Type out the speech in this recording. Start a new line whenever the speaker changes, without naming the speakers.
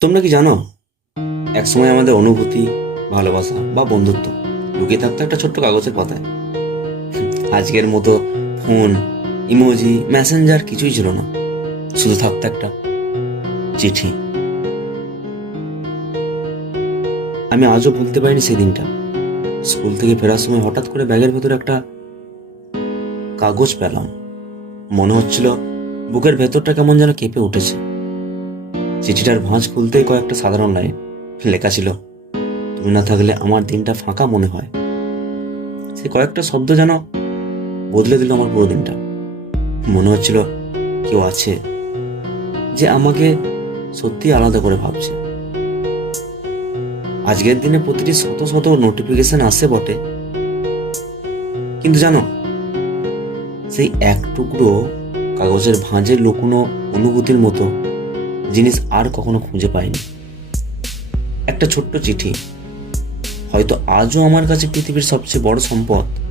তোমরা কি জানো? একসময় আমাদের অনুভূতি, ভালোবাসা বা বন্ধুত্ব লুকিয়ে থাকতো একটা ছোট্ট কাগজের পাতায়। আজকের মতো ফোন, ইমোজি, মেসেঞ্জার কিছুই ছিল না। শুধু থাকতো একটা চিঠি। আমি আজও ভুলতে পারিনি সেই দিনটা স্কুল থেকে ফেরার সময় হঠাৎ করে ব্যাগের ভেতরে একটা কাগজ পেলাম। মনে হচ্ছিল বুকের ভেতরটা কেমন যেন কেঁপে উঠেছে। চিঠিটার ভাঁজ খুলতেই কয়েকটা সাধারণ লাইন লেখা ছিল, তুমি না থাকলে আমার দিনটা ফাঁকা মনে হয়। সে কয়েকটা শব্দ যেন বদলে দিল আমার পুরো দিনটা। মনে হচ্ছিল কেউ আছে যে আমাকে সত্যি আলাদা করে ভাবছে। আজকের দিনে প্রতিটি শত শত নোটিফিকেশন আসে বটে। কিন্তু জানো, সেই এক টুকরো কাগজের ভাঁজে লুকোনো অনুভূতির মতো জিনিস আর কখনো খুঁজে পাইনি। একটা ছোট্ট চিঠি। হয়তো আজও আমার কাছে পৃথিবীর সবচেয়ে বড় সম্পদ।